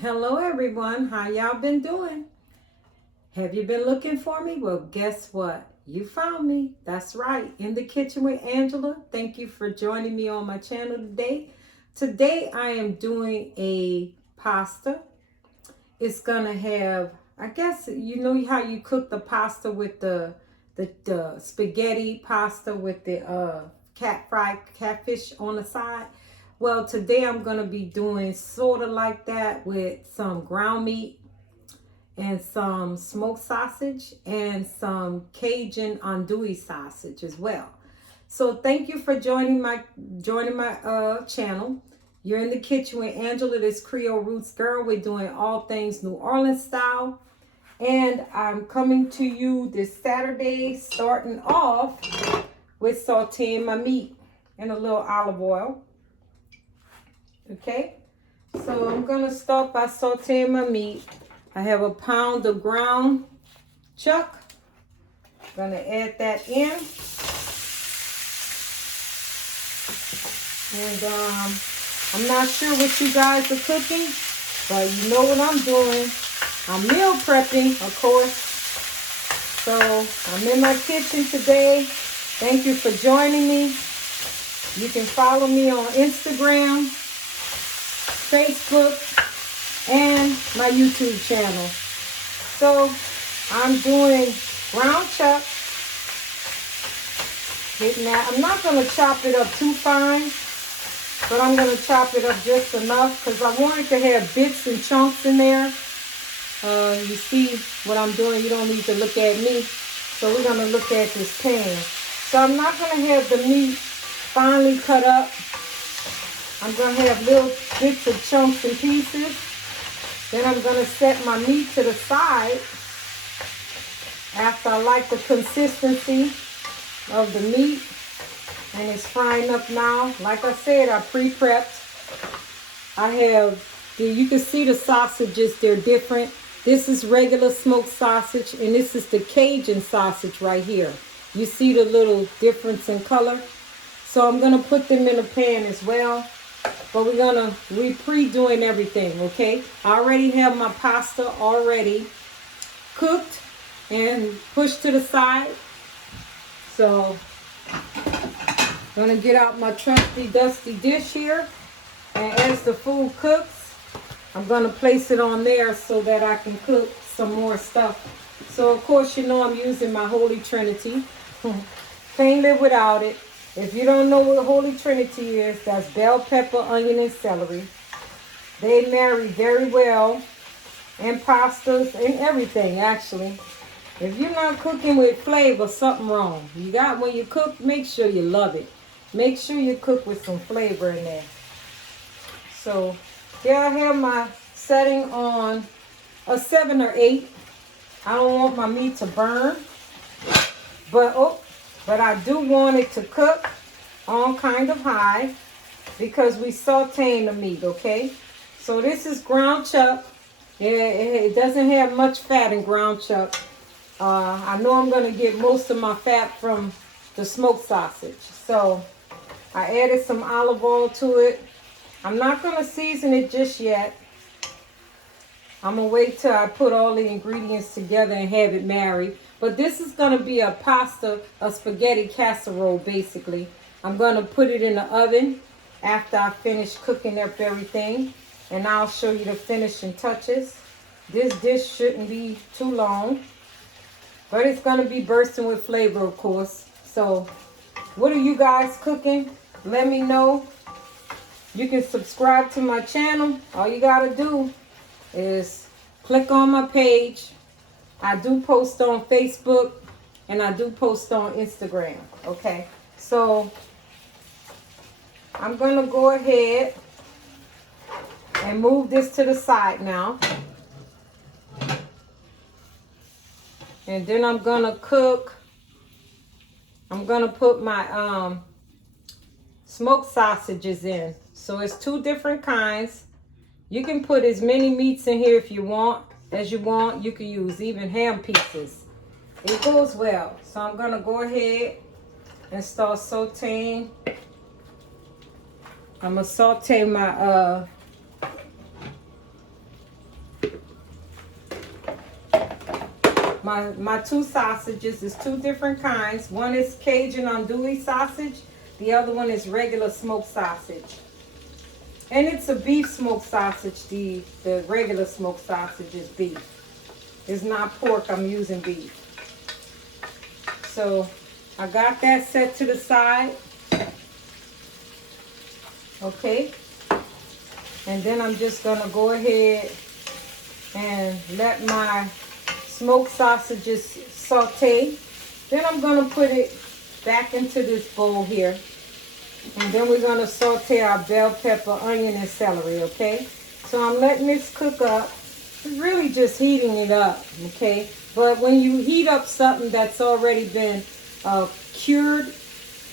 Hello everyone, how y'all been doing? Have you been looking for me? Well, guess what? You found me. That's right, in the kitchen with Angela. Thank you for joining me on my channel today. Today I am doing a pasta. It's gonna have, I guess, you know how you cook the pasta with the spaghetti pasta with the fried catfish on the side. Well, today I'm gonna be doing sort of like that with some ground meat and some smoked sausage and some Cajun Andouille sausage as well. So thank you for joining my channel. You're in the kitchen with Angela, this Creole Roots girl. We're doing all things New Orleans style. And I'm coming to you this Saturday, starting off with sauteing my meat in a little olive oil. Okay, so I'm gonna start by sauteing my meat. I have a pound of ground chuck. Gonna add that in. And I'm not sure what you guys are cooking, but you know what I'm doing. I'm meal prepping, of course. So I'm in my kitchen today. Thank you for joining me. You can follow me on Instagram, Facebook, and my YouTube channel. So I'm doing ground chuck. Getting that. I'm not going to chop it up too fine, but I'm going to chop it up just enough because I want it to have bits and chunks in there. You see what I'm doing. You don't need to look at me. So we're going to look at this pan. So I'm not going to have the meat finely cut up. I'm going to have little bits of chunks and pieces. Then I'm going to set my meat to the side after I like the consistency of the meat. And it's frying up now. Like I said, I pre-prepped. I have, you can see the sausages, they're different. This is regular smoked sausage, and this is the Cajun sausage right here. You see the little difference in color? So I'm going to put them in a pan as well. But we're pre-doing everything, okay? I already have my pasta already cooked and pushed to the side. So I'm going to get out my trusty dusty dish here. And as the food cooks, I'm going to place it on there so that I can cook some more stuff. So of course, you know I'm using my Holy Trinity. Can't live without it. If you don't know what Holy Trinity is, that's bell pepper, onion, and celery. They marry very well in pastas and everything, actually. If you're not cooking with flavor, something wrong. When you cook, make sure you love it. Make sure you cook with some flavor in there. So here I have my setting on a 7 or 8. I don't want my meat to burn. But I do want it to cook on kind of high because we sauteing the meat, okay? So this is ground chuck. It doesn't have much fat in ground chuck. I know I'm going to get most of my fat from the smoked sausage. So I added some olive oil to it. I'm not going to season it just yet. I'm going to wait till I put all the ingredients together and have it married. But this is going to be a spaghetti casserole, basically. I'm going to put it in the oven after I finish cooking up everything. And I'll show you the finishing touches. This dish shouldn't be too long. But it's going to be bursting with flavor, of course. So, what are you guys cooking? Let me know. You can subscribe to my channel. All you got to do is click on my page. I do post on Facebook and I do post on Instagram. Okay, so I'm going to go ahead and move this to the side now. And then I'm going to cook. I'm going to put my smoked sausages in. So it's 2 different kinds. You can put as many meats in here if you want. You can use even ham pieces. It goes well. So I'm going to go ahead and start sauteing. I'm going to saute my my two sausages is two different kinds. One is Cajun Andouille Sausage. The other one is regular smoked sausage. And it's a beef smoked sausage. The regular smoked sausage is beef. It's not pork. I'm using beef. So I got that set to the side. Okay. And then I'm just going to go ahead and let my smoked sausages saute. Then I'm going to put it back into this bowl here. And then we're going to saute our bell pepper, onion, and celery, okay? So I'm letting this cook up. It's really just heating it up, okay? But when you heat up something that's already been cured,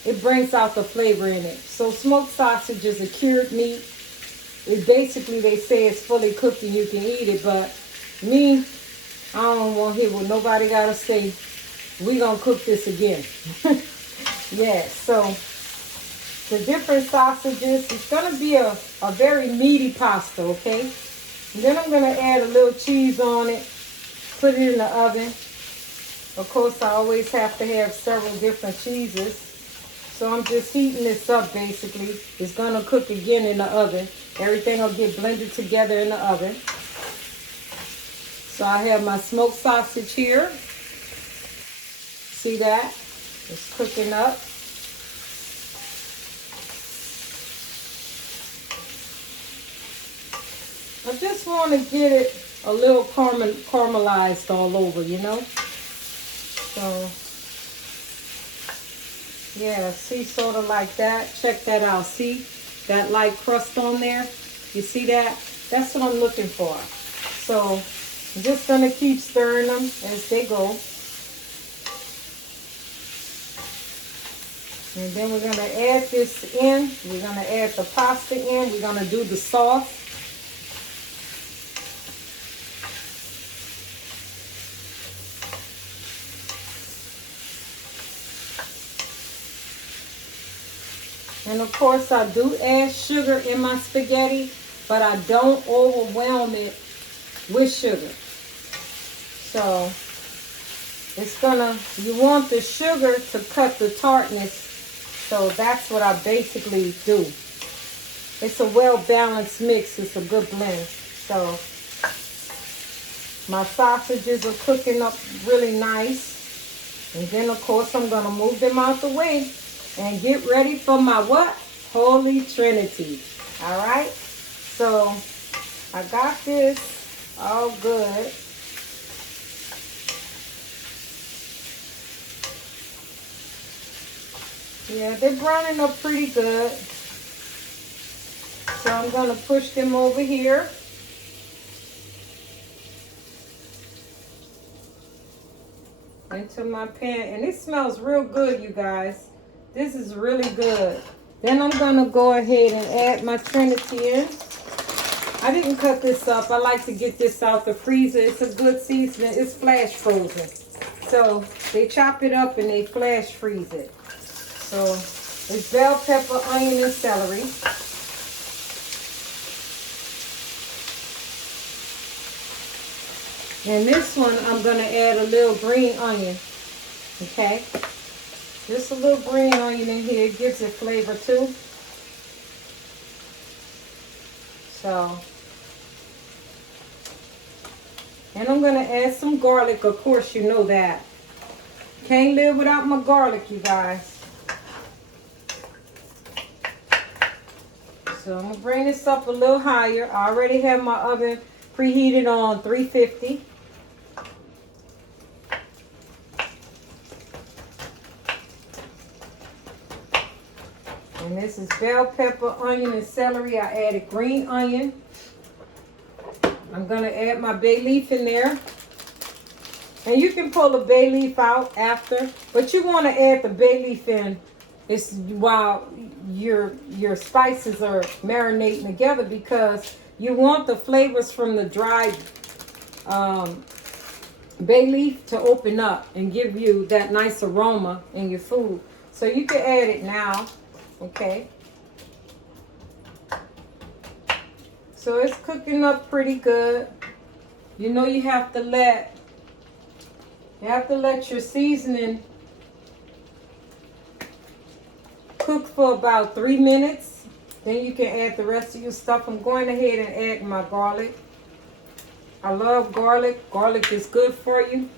it brings out the flavor in it. So smoked sausage is a cured meat. It basically, they say it's fully cooked and you can eat it. But me, I don't want to hear what nobody got to say. We're going to cook this again. Yeah, so the different sausages, it's going to be a very meaty pasta, okay? And then I'm going to add a little cheese on it, put it in the oven. Of course, I always have to have several different cheeses. So I'm just heating this up, basically. It's going to cook again in the oven. Everything will get blended together in the oven. So I have my smoked sausage here. See that? It's cooking up. I just want to get it a little caramelized all over, you know? So, yeah, see, sort of like that. Check that out. See that light crust on there? You see that? That's what I'm looking for. So, I'm just going to keep stirring them as they go. And then we're going to add this in. We're going to add the pasta in. We're going to do the sauce. And of course, I do add sugar in my spaghetti, but I don't overwhelm it with sugar. So it's you want the sugar to cut the tartness. So that's what I basically do. It's a well-balanced mix. It's a good blend. So my sausages are cooking up really nice. And then, of course, I'm going to move them out the way and get ready for my what? Holy Trinity. All right? So I got this all good. Yeah, they're browning up pretty good. So I'm going to push them over here. Into my pan. And it smells real good, you guys. This is really good. Then I'm going to go ahead and add my Trinity in. I didn't cut this up. I like to get this out the freezer. It's a good seasoning. It's flash frozen. So they chop it up and they flash freeze it. So it's bell pepper, onion, and celery. And this one, I'm going to add a little green onion. Okay? Just a little green onion in here. It gives it flavor too. So. And I'm going to add some garlic. Of course, you know that. Can't live without my garlic, you guys. So I'm going to bring this up a little higher. I already have my oven preheated on 350. And this is bell pepper, onion, and celery. I added green onion. I'm going to add my bay leaf in there. And you can pull the bay leaf out after. But you want to add the bay leaf in while your spices are marinating together, because you want the flavors from the dried bay leaf to open up and give you that nice aroma in your food. So you can add it now. Okay. So it's cooking up pretty good. You know you have to let You have to let your seasoning cook for about 3 minutes. Then you can add the rest of your stuff. I'm going ahead and add my garlic. I love garlic. Garlic is good for you.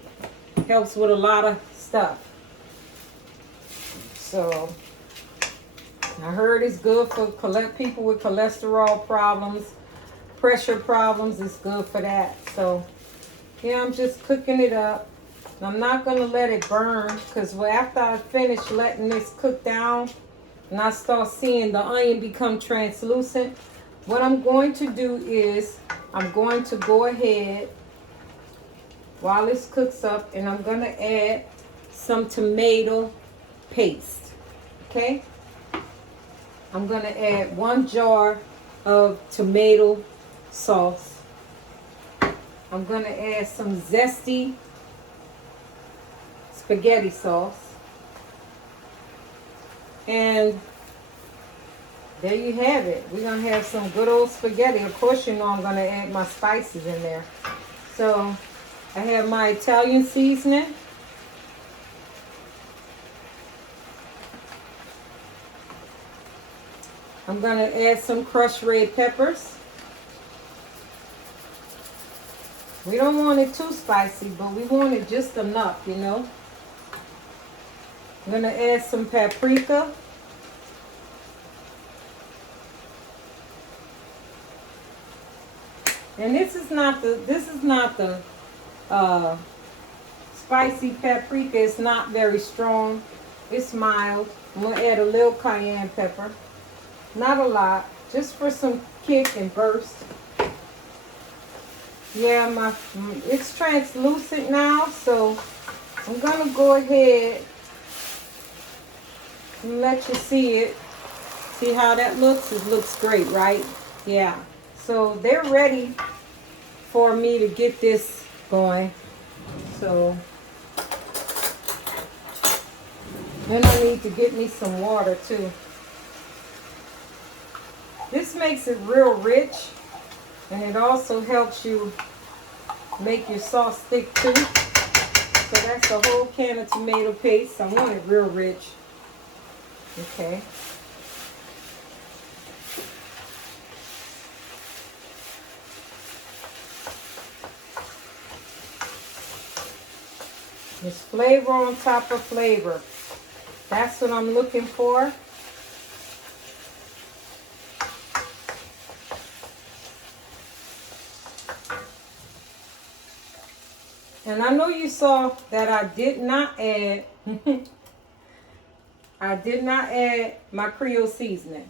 Helps with a lot of stuff. So I heard it's good for people with cholesterol problems, pressure problems. It's good for that. So yeah, I'm just cooking it up. I'm not going to let it burn, because after I finish letting this cook down and I start seeing the onion become translucent, what I'm going to do is I'm going to go ahead while this cooks up, and I'm going to add some tomato paste. Okay? I'm going to add 1 jar of tomato sauce. I'm going to add some zesty spaghetti sauce. And there you have it. We're going to have some good old spaghetti. Of course, you know I'm going to add my spices in there. So I have my Italian seasoning. I'm going to add some crushed red peppers. We don't want it too spicy, but we want it just enough, you know. I'm going to add some paprika. And this is not the spicy paprika. It's not very strong. It's mild. I'm going to add a little cayenne pepper. Not a lot, just for some kick and burst. Yeah, it's translucent now, so I'm going to go ahead and let you see it. See how that looks? It looks great, right? Yeah. So they're ready for me to get this going. So then I need to get me some water too. This makes it real rich, and it also helps you make your sauce thick too. So that's a whole can of tomato paste. I want it real rich. Okay. There's flavor on top of flavor. That's what I'm looking for. And I know you saw that I did not add my Creole seasoning.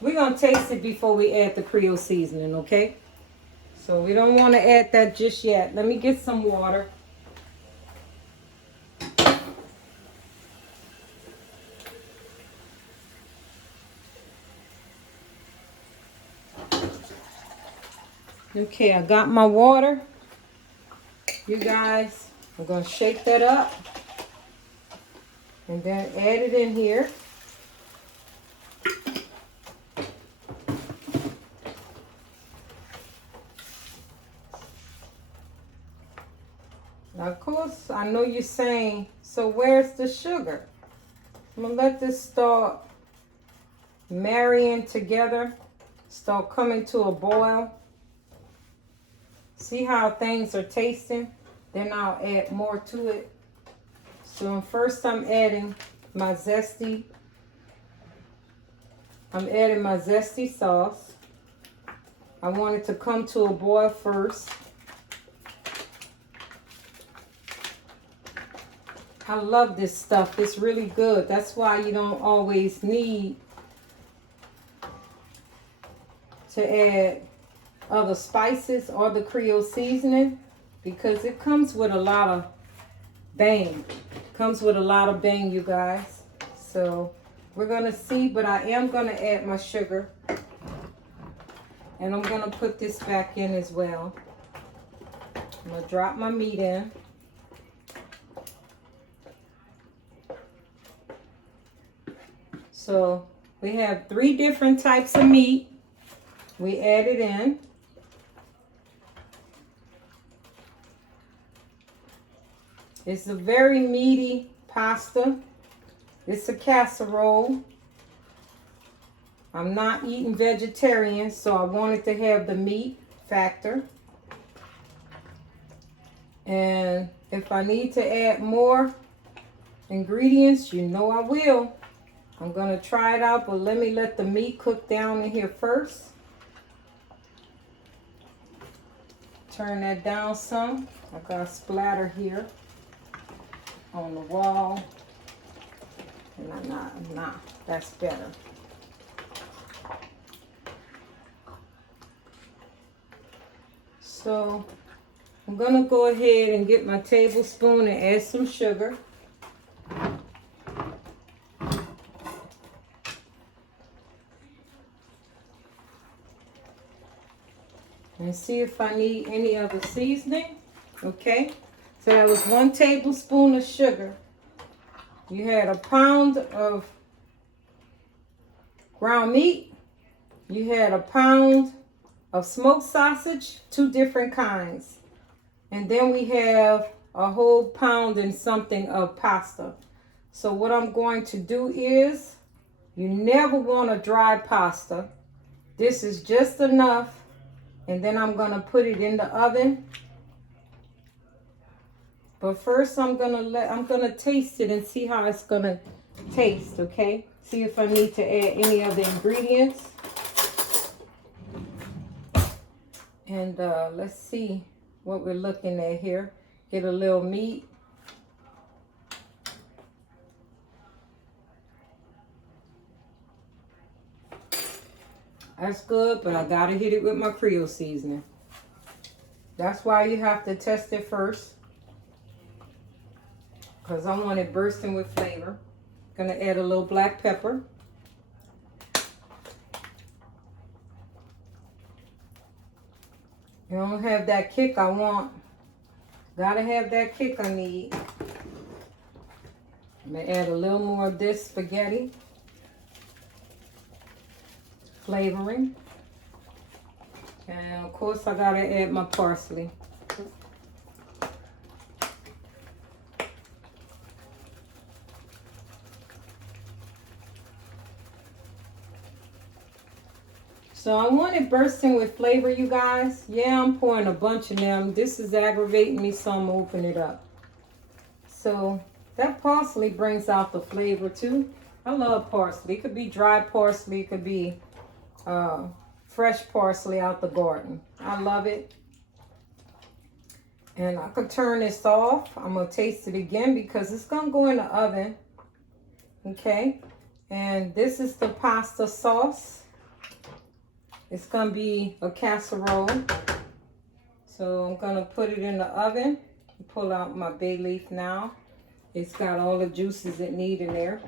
We're going to taste it before we add the Creole seasoning, okay? So we don't want to add that just yet. Let me get some water. Okay, I got my water. You guys, I'm going to shake that up and then add it in here. Now, of course, I know you're saying, so where's the sugar? I'm going to let this start marrying together, start coming to a boil. See how things are tasting? Then I'll add more to it. So first I'm adding my zesty sauce. I want it to come to a boil first. I love this stuff. It's really good. That's why you don't always need to add other spices or the Creole seasoning, because it comes with a lot of bang. Comes with a lot of bang, you guys. So we're going to see, but I am going to add my sugar. And I'm going to put this back in as well. I'm going to drop my meat in. So we have 3 different types of meat. We add it in. It's a very meaty pasta. It's a casserole. I'm not eating vegetarian, so I wanted to have the meat factor. And if I need to add more ingredients, you know I will. I'm gonna try it out, but let me let the meat cook down in here first. Turn that down some. I got a splatter here on the wall. And I'm not. That's better. So I'm gonna go ahead and get my tablespoon and add some sugar. And see if I need any other seasoning. Okay, so that was 1 tablespoon of sugar. You had a pound of ground meat. You had a pound of smoked sausage, 2 different kinds. And then we have a whole pound and something of pasta. So what I'm going to do is, you never want a dry pasta. This is just enough. And then I'm gonna put it in the oven. But first I'm gonna taste it and see how it's gonna taste, okay? See if I need to add any other ingredients. And let's see what we're looking at here. Get a little meat. That's good, but I gotta hit it with my Creole seasoning. That's why you have to test it first, because I want it bursting with flavor. Gonna add a little black pepper. You don't have that kick I want. Gotta have that kick I need. I'm gonna add a little more of this spaghetti flavoring. And of course I gotta add my parsley. So I want it bursting with flavor, you guys. Yeah, I'm pouring a bunch of them. This is aggravating me, so I'm gonna open it up. So that parsley brings out the flavor too. I love parsley. It could be dry parsley, it could be fresh parsley out the garden. I love it. And I could turn this off. I'm gonna taste it again because it's gonna go in the oven. Okay, and this is the pasta sauce. It's gonna be a casserole. So I'm gonna put it in the oven. Pull out my bay leaf now. It's got all the juices it needs in there.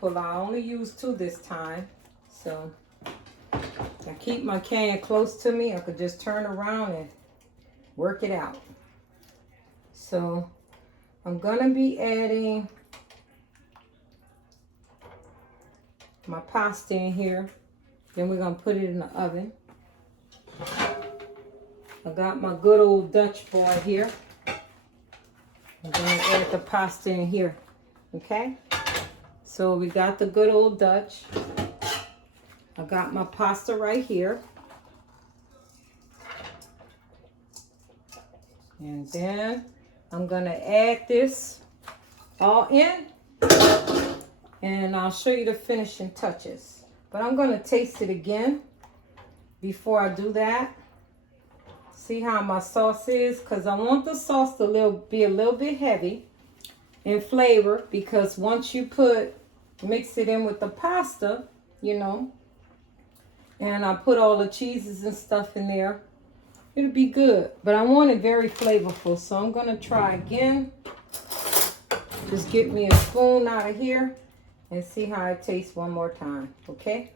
Pull out. I only used 2 this time. So I keep my can close to me. I could just turn around and work it out. So I'm gonna be adding my pasta in here. Then we're gonna put it in the oven. I got my good old Dutch boy here. I'm gonna add the pasta in here. Okay? So we got the good old Dutch. I got my pasta right here. And then I'm gonna add this all in. And I'll show you the finishing touches. But I'm gonna taste it again before I do that. See how my sauce is, because I want the sauce to be a little bit heavy in flavor, because once you mix it in with the pasta, you know, and I put all the cheeses and stuff in there, it'll be good. But I want it very flavorful, so I'm gonna try again. Just get me a spoon out of here and see how it tastes one more time, okay?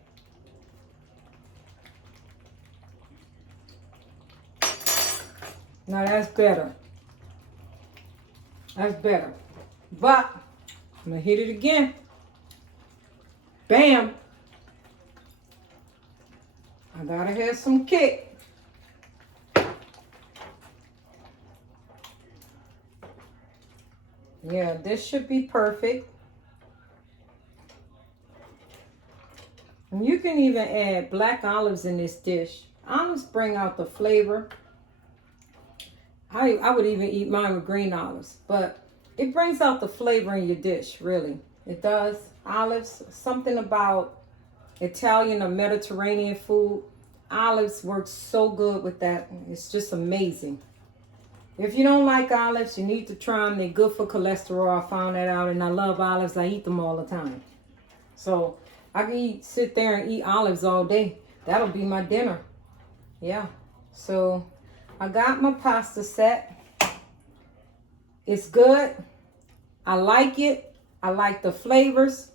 Now that's better. That's better. But I'm gonna hit it again. Bam! I gotta have some kick. Yeah, this should be perfect. And you can even add black olives in this dish. Olives bring out the flavor. I would even eat mine with green olives, but it brings out the flavor in your dish, really. It does. Olives, something about Italian or Mediterranean food. Olives work so good with that. It's just amazing. If you don't like olives, you need to try them. They're good for cholesterol. I found that out, and I love olives. I eat them all the time. So I can sit there and eat olives all day. That'll be my dinner. Yeah. So I got my pasta set. It's good. I like it. I like the flavors.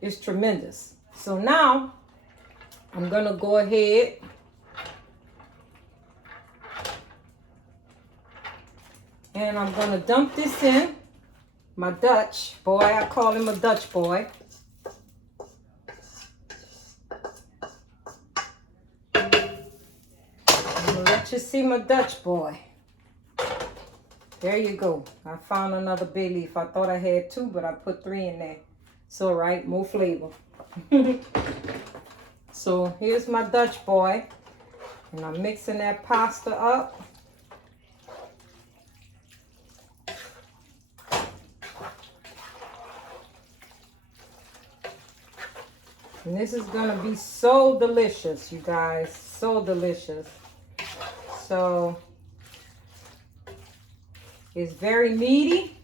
It's tremendous. So now I'm going to go ahead and I'm going to dump this in. My Dutch boy, I call him a Dutch boy. I'm going to let you see my Dutch boy. There you go. I found another bay leaf. I thought I had 2, but I put 3 in there. It's all right, more flavor. So here's my Dutch boy. And I'm mixing that pasta up. And this is gonna be so delicious, you guys. So delicious. So it's very meaty.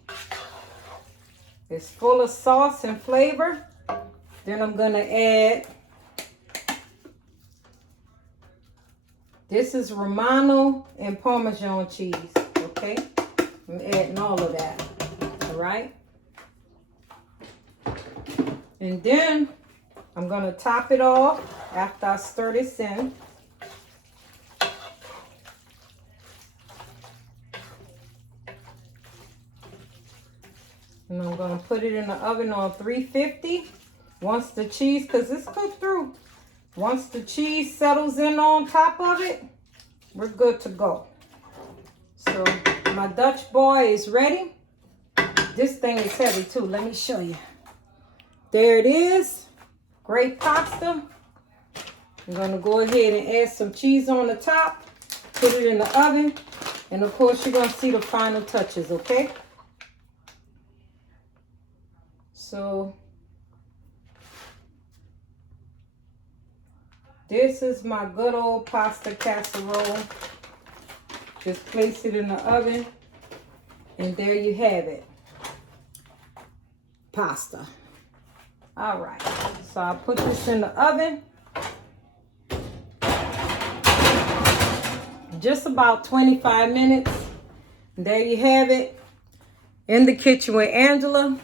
It's full of sauce and flavor. Then I'm gonna add, this is Romano and Parmesan cheese, okay? I'm adding all of that, all right? And then I'm gonna top it off after I stir this in. And I'm going to put it in the oven on 350. Once the cheese, because it's cooked through. Once the cheese settles in on top of it, we're good to go. So my Dutch boy is ready. This thing is heavy too. Let me show you. There it is. Great pasta. I'm going to go ahead and add some cheese on the top. Put it in the oven. And of course, you're going to see the final touches, okay? So this is my good old pasta casserole. Just place it in the oven and there you have it. Pasta. All right, so I'll put this in the oven. Just about 25 minutes. And there you have it. In the Kitchen with Angela.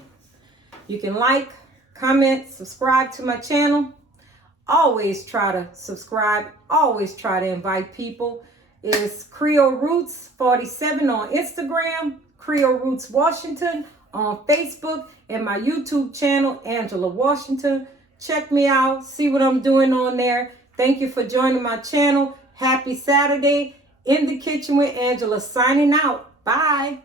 You can like, comment, subscribe to my channel. Always try to subscribe. Always try to invite people. It's Creole Roots 47 on Instagram. Creole Roots Washington on Facebook. And my YouTube channel, Angela Washington. Check me out. See what I'm doing on there. Thank you for joining my channel. Happy Saturday. In the Kitchen with Angela signing out. Bye.